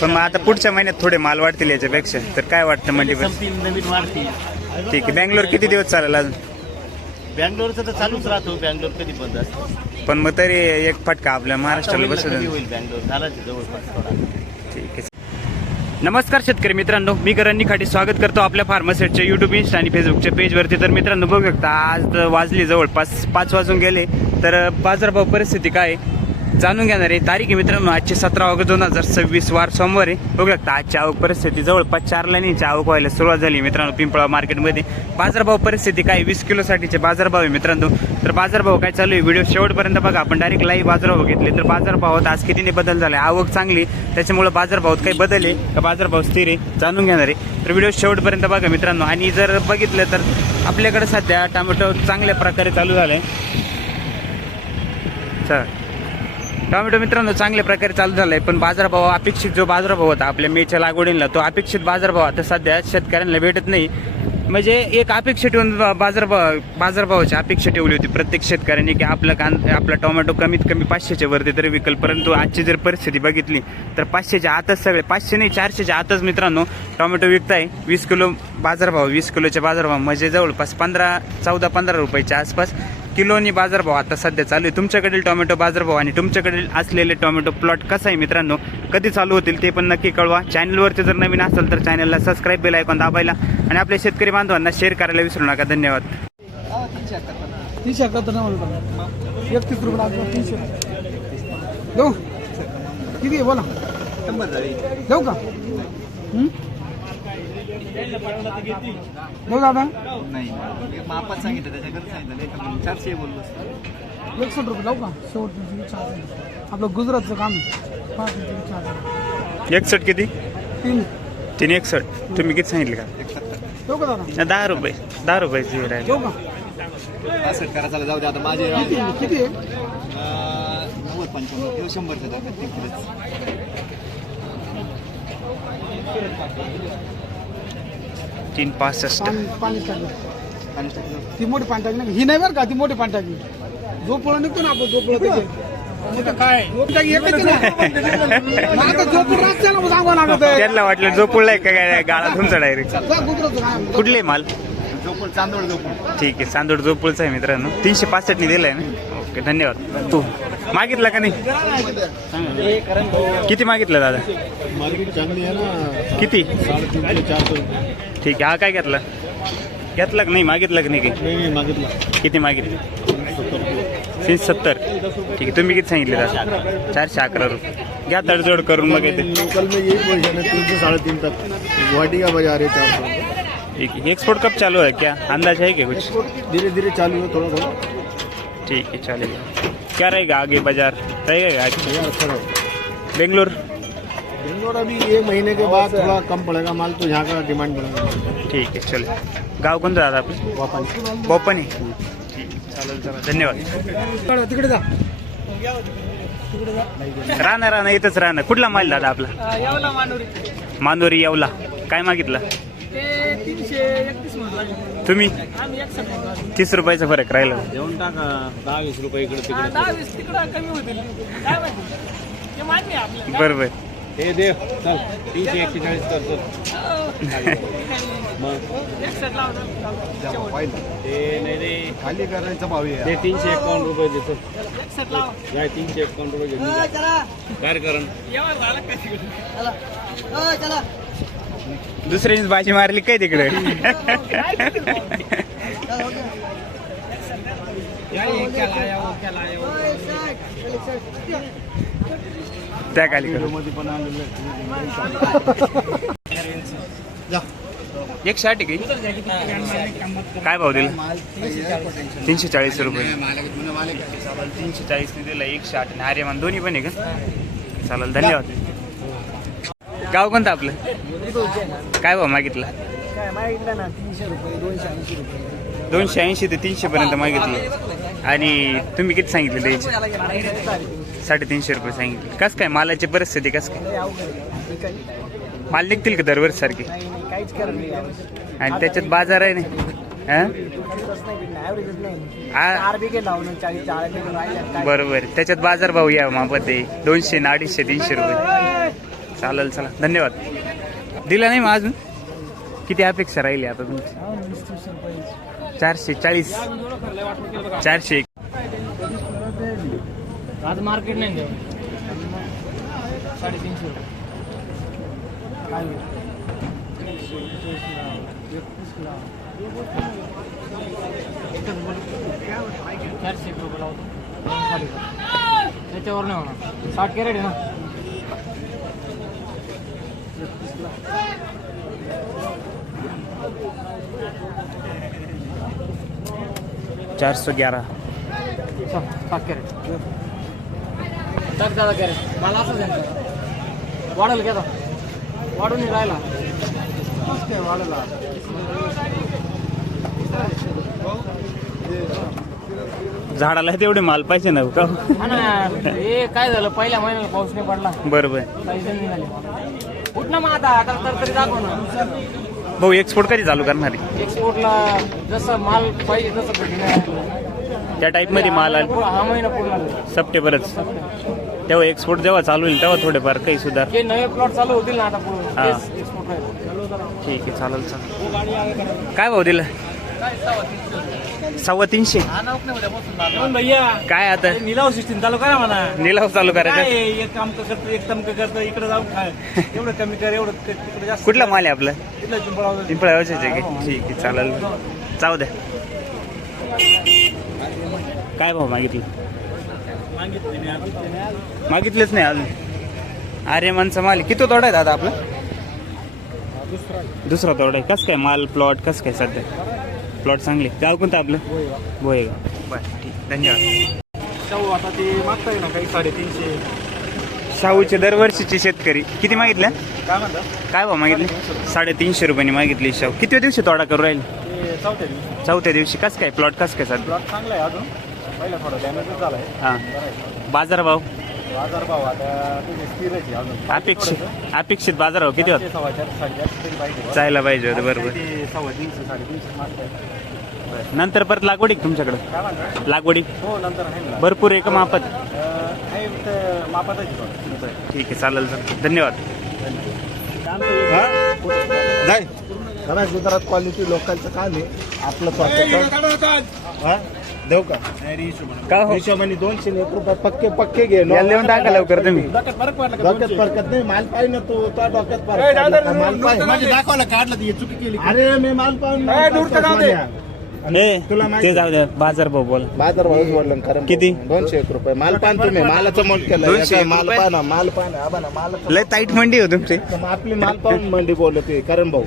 पण मग आता पुढच्या महिन्यात थोडे माल वाढतील याच्यापेक्षा, तर काय वाटतं मंडी नवीन वाढतील. ठीक आहे. बँगलोर किती दिवस चालेल अजून? बँगलोरचं तर चालूच राहतो, बँगलोर कधी बंद असतं. पण मग तरी एक फटका आपल्या महाराष्ट्राला बसू कधी दे. होईल बँगलोर झाला जवळपास थोडा. ठीक आहे. नमस्कार शेतकरी मित्रांनो, मी करण निखाडे स्वागत करतो आपल्या फार्मासेटच्या यूट्यूब इंस्टा आणि फेसबुकच्या पेजवरती. तर मित्रांनो बघू शकता, आज वाजले जवळपास 5 वाजून गेले. तर बाजारभाव परिस्थिती काय आहे जाणून घेणार आहे. तारीख आहे मित्रांनो आजची 17 ऑगस्ट 2026 वार सोमवार आहे. बघू शकता आजची आवक परिस्थिती जवळपास 4 लाईनीची आवक व्हायला सुरुवात झाली मित्रांनो पिंपळा मार्केटमध्ये. बाजारभाव परिस्थिती काय 20 किलोसाठीचे बाजारभाव आहे मित्रांनो. तर बाजारभाव काय चालू आहे व्हिडिओ शेवटपर्यंत बघा. आपण डायरेक्ट लाईव्ह बाजारभाव घेतले तर बाजारभावात आज कितीने बदल झाला, आवक चांगली त्याच्यामुळे बाजारभावात काही बदल आहे का बाजारभाव स्थिर आहे जाणून घेणार आहे. तर व्हिडिओ शेवटपर्यंत बघा मित्रांनो. आणि जर बघितलं तर आपल्याकडे सध्या टोमॅटो चांगल्या प्रकारे चालू झालं आहे. चला, टोमॅटो मित्रांनो चांगल्या प्रकारे चालू झाला आहे. पण बाजारभाव अपेक्षित जो बाजारभाव होता आपल्या मेच्या लागवडीला तो अपेक्षित बाजारभाव आता सध्या शेतकऱ्यांना भेटत नाही. म्हणजे एक अपेक्षा ठेवून बाजारभावाची अपेक्षा ठेवली होती प्रत्येक शेतकऱ्यांनी की आपला टोमॅटो कमीत कमी 500च्या वरती तरी विकल. परंतु आजची जर परिस्थिती बघितली तर 500च्या आतच सगळे 500 नाही 400च्या आतच मित्रांनो टोमॅटो विकताय. 20 किलो बाजारभाव 20 किलोचे बाजारभाव म्हणजे जवळपास 14-15 रुपयाच्या आसपास किलोनी बाजारभाव आता सध्या चालू आहे. तुमच्याकडील टोमॅटो बाजारभाव आणि तुमच्याकडील असलेले टोमॅटो प्लॉट कसा आहे मित्रांनो कधी चालू होतील ते पण नक्की कळवा. चॅनलवरती जर नवीन असेल तर चॅनलला सबस्क्राईब बेल आयकॉन दाबायला आणि आपल्या शेतकरी बांधवांना शेअर करायला विसरू नका. धन्यवाद. 31 रुपये 300 देऊ किती आहे बोला देऊ का देऊ दादा नाही मापात सांगितलं त्याच्याकडे सांगितलं 400 बोललो 61 रुपये देऊ का शेवट आपलं गुजरातचं काम आहे. 61 किती 3 361 तुम्ही किती सांगितले का? देऊ का दादा 10 रुपयाची राहील. देऊ का असं करायला जाऊ दे आता माझे किती आहे 90-95 100च्या दरम्यान 365 पाणी टाकलं ती मोठी पाणी टाकी नाही ही नाही बरं का ती मोठी पाणी टाकी जो पोळा निघतो ना आपण जो पोळा काय त्यांना वाटलं झोपुळलाय का काय गाळा तुमचा डायरेक्ट. कुठले माल? जोपूळ चांदोड जोपूळ. ठीक आहे चांदोड झोपुळचा आहे मित्रांनो. 365 ने दिलाय ना. ओके धन्यवाद. तू मागितला का नाही? किती मागितलं दादा? मार्केट चांगली आहे ना. किती? 350-400. ठीक आहे. हा काय घेतला का नाही मागितलं का नाही? नाही मागितला किती मागितलं? 370. ठीक आहे. तुम्ही किती सांगितले दादा? 411 रुपये. घ्या तडजोड करून मग येते. लोकल में यही पोजीशन है 3 से 3.5 तक. गुवाहाटी का बाजार है 400. ठीक है. एक्सपोर्ट कब चालू है क्या अंदाज है क्या कुछ? धीरे धीरे चालू है थोड़ा थोड़ा. ठीक है चलेगा. क्या रहेगा आगे बाजार रहेगा आगे? अच्छा रहेगा. बेंगलोर बेंगलोर अभी 1 महीने के बाद थोड़ा कम पड़ेगा माल तो यहाँ का डिमांड बढ़ेगा. ठीक आहे चल. गाव कोणतं दादा आपलं? बोपन आहे. ठीक आहे चालेल चला धन्यवाद. तिकडे जा राहणार इथंच राहणार. कुठला माल दादा आपला? मांदोरी येवला. काय मागितलं? 331 तुम्ही 30 रुपयाचा फरक राहिला. देऊन टाका 10-20 रुपये इकडे तिकडे. कमी होतील काय माहिती ते मान्य आपल्याला बरोबर. हे दे चल 341 कर. मग ते नाही रे खाली करायचा भाव आहे. 351 रुपये देतो. 351 रुपये घेतो. काय करण दुसऱ्यानीच बाजी मारली काय तिकडे? त्या खाली करू. 160 काही काय भाव दिला? 340 रुपये. 340 ने दिला 160 आर्यमान दोन्ही पण आहे का? चालेल धन्यवाद. गाव कोणतं आपलं? काय भाव मागितला? काय मागितलं ना 300 रुपये 280 रुपये 280 ते 300 पर्यंत मागितलं. आणि तुम्ही किती सांगितले द्यायचे? 350 रुपये सांगितले. कसं काय मालाची परिस्थिती कसं काय? माल निघतील का दरवर्षी सारखे? काहीच करत नाही आणि त्याच्यात बाजार आहे ना. बरोबर बरोबर त्याच्यात बाजार भाव या मापत आहे 200 250 300 रुपये. चालेल चला धन्यवाद. दिला नाही मग अजून? किती अपेक्षा राहिली आता तुमची? 440 401. आज मार्केट नाही 350 रुपये लावतो त्याच्यावर नाही होणार. 60 कॅरेट आहे ना. 411. 7 कॅरेट टाक दादा कॅरेट. मला असंच आहे वाढेल का? वाढून राहिला वाढला. झाडाला तेवढे माल पाहिजे ना का? हे काय झालं पहिल्या महिन्याला पाऊस नाही पडला. बरोबर. पैसे निघाले. कुठ ना मग आता तरी दाखव ना भाऊ. एक्सपोर्ट कधी चालू करणार आहे? एक्सपोर्टला जसं माल पाहिजे तसं भेटून नाही. त्या टाईप मध्ये माल आला हा महिना पूर्ण सप्टेंबरच. तेव्हा एक्सपोर्ट जेव्हा चालू होईल तेव्हा थोडेफार काही सुधार. हे नवे प्लॉट चालू होतील ना आता पुढे. हा. एक्सपोर्ट ठीक आहे चालेल चालेल. काय भाऊ दिला? 350. भैया काय आता निलाव सिस्टीम चालू करा म्हणा. निलाव चालू करायचा? एक काम करतो एक तमक करतो इकडे जाऊन काय एवढं कमी कर एवढं तिकडे जास्त. कुठला माल आहे आपला? पिंपळावर. पिंपळावरच आहे की? ठीक आहे चालेल. जाऊ द्या. काय भाऊ मागितलं? मागितलेच नाही अजून. आर्यमानचा माल किती तोडा आहे दादा आपला? दुसरा तोडा आहे. कसं काय माल प्लॉट कसं काय सध्या? प्लॉट चांगले. गाव कोणतं आपलं? बोयगाव. बरं ठीक धन्यवाद. शाहू आता ते मागताय ना काही 350. शाहूचे दरवर्षीचे शेतकरी किती मागितल्या? काय म्हणतात? काय भाऊ मागितले? 350 रुपयांनी मागितली शाहू. किती दिवशी तोडा करू राहील? ते चौथ्या दिवशी. चौथ्या दिवशी. कसं काय प्लॉट कसं काय सध्या? प्लॉट चांगला आहे अजून. पहिला थोडा डॅमेजच झाला आहे. हां. बाजारभाव बाजारभाव आता तुम्ही स्थिरच आहे अजून. अपेक्षित बाजारभाव किती होता? 450-450 तरी पाहिजे. जायला पाहिजे होतं. बरोबर. ते 350-350 मागताय. नंतर परत लागवडी का तुमच्याकडं? काय म्हणतात? लागवडी हो नंतर आहे ना. भरपूर आहे का मापात? आहे इथं मापातच आहे. ठीक आहे चालेल चालेल धन्यवाद. गुजरात क्वालिटी लोकांचं काम आहे आपलं स्वतःचं. देऊ का? का हो? हिशोबाने 201 रुपये पक्के घे. याला देऊन टाका लवकर तुम्ही. डोक्यात फरकत नाही. माल पाहिजे ना तू त्या डोक्यात फरक माल पाहिजे दाखवलं काढलं चुकी केली. अरे मी माल पाहून तुला ते जाऊ द्या. बाजारभाव बोल. बाजार भाऊच बोललं खरं. किती? 201 रुपये माल पान. तुम्ही मालाचं मोल केलं. 201 माल रुपये? पाना माल माल लय टाईट मंडी हो तुमची. आपली माल पाहून मंडी बोलतोय कारण भाऊ.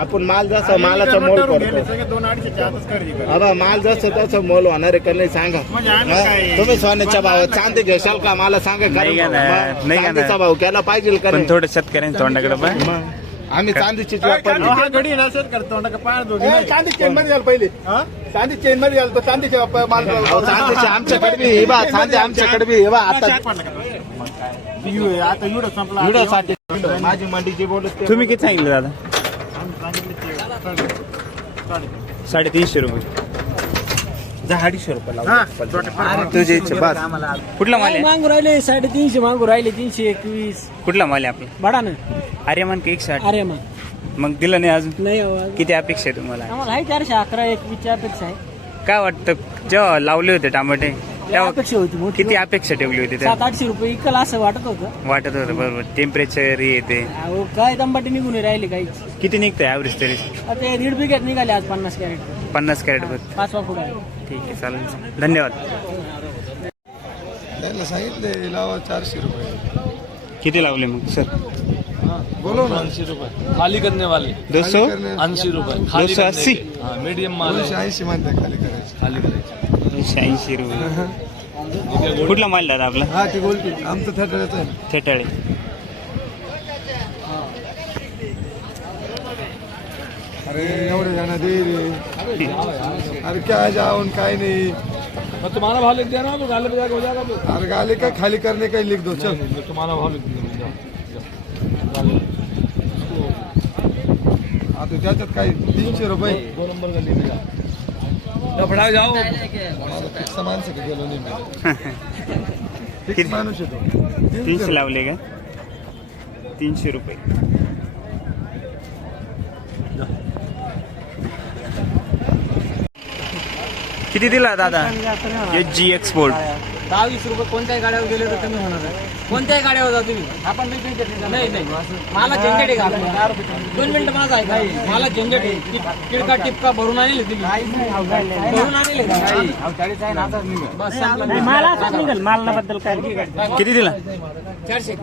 आपण माल जसं मालाचा मोल करतो. अबा माल जसं तसं मोल होणार आहे का नाही सांगा. तुम्ही सोन्याच्या भावात चांदी घेशाल का मला सांगा. नाही घेणार, नाही घेणार. चांदीचा भाव केला पाहिजे का पण नाही? थोडं शेतकऱ्यांच्या तोंडाकडे पण आम्ही चांदीची वापर घडी नसेल करतो चांदी चेन मध्ये याल पहिले. चांदी चेन मध्ये याल तो चांदीचे माल. चांदीची आमच्याकडे बी हे बा चांदी आमच्याकडे बी हे बा आता एवढं संपला. व्हिडिओसाठी माझी मंडीची बोलत तुम्ही किती सांगितलं दादा? 350 रुपये. 250 रुपये तुझी इच्छा बस. कुठला माल आहे? मागू राहिले 350 मागू राहिले. 321 कुठला माल आहे आपला? बडा ना. आर्यमान का 160? अरे मग मग दिलं नाही अजून? नाही किती अपेक्षा आहे तुम्हाला? आम्हाला आहे 411-21 अपेक्षा आहे. काय वाटतं जेव्हा लावले होते टमाटे तेव्हा अपेक्षा होती मोठी. किती अपेक्षा ठेवली होती? त्या 700-800 रुपये इकल असं वाटत होतं. वाटत होतं बरोबर. टेम्परेचर येते अहो काय दंबाटी निघून राहिले काही. किती निघतंय ॲव्हरेज तरी? ते 1.5 बिघ्यात निघाले आज 50 कॅरेट. 50 कॅरेट बघ. 5 फुट आहे. ठीक आहे चालेल धन्यवाद. सांगितले लावा 400 रुपये. किती लावले मग सर? बोलो ना. 80 रुपये खाली करने वाले. 280 रुपये 280 मीडियम माल 280 म्हणते खाली करायची. खाली करायचे. 280 रुपये. कुठला माल दादा आपला? हा ती गोलटी आमचं थेटराचं आहे. थेटाळे. अरे एवढे जण दे रे. अरे क्या जाऊन काय नाही. तुम्हारा भाव लिख दिया ना तो गाले बजा हो जाएगा. अरे गाले का खाली करने का ही लिख दो चल. तुम्हारा भाव लिख दिया. आता त्याच्यात काय 300 रुपये 2 नंबर का लिख दिया. लफड़ा जाओ. फिक्स माणसं का गेलो नाही मी. फिक्स किती? माणूस येतो 300 लावले का? 300 रुपये. किती दिला दादा HG एक्सपोर्ट? 10-20 रुपये कोणत्याही गाड्यावर गेले तर कमी होणार आहे. कोणत्याही गाड्यावर जा तुम्ही. आपण नाही मला झंझट आहे का 2 मिनिटं माझा आहे का मला झंझट आहे. किडका टिपका भरून आणले तुम्ही भरून आणले बस किती दिला? 421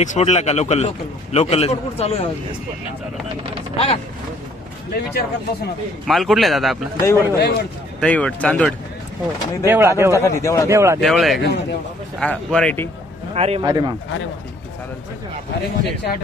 एक्सपोर्टला का लोकल? लोकल कुठं चालू आहे बघा. लय विचार करत बसू नका. माल कुठला आहे दादा आपला? दहीवड चांदवड देवळा देवळा आहे का? व्हरायटी अरे मा चालेल. अरे 108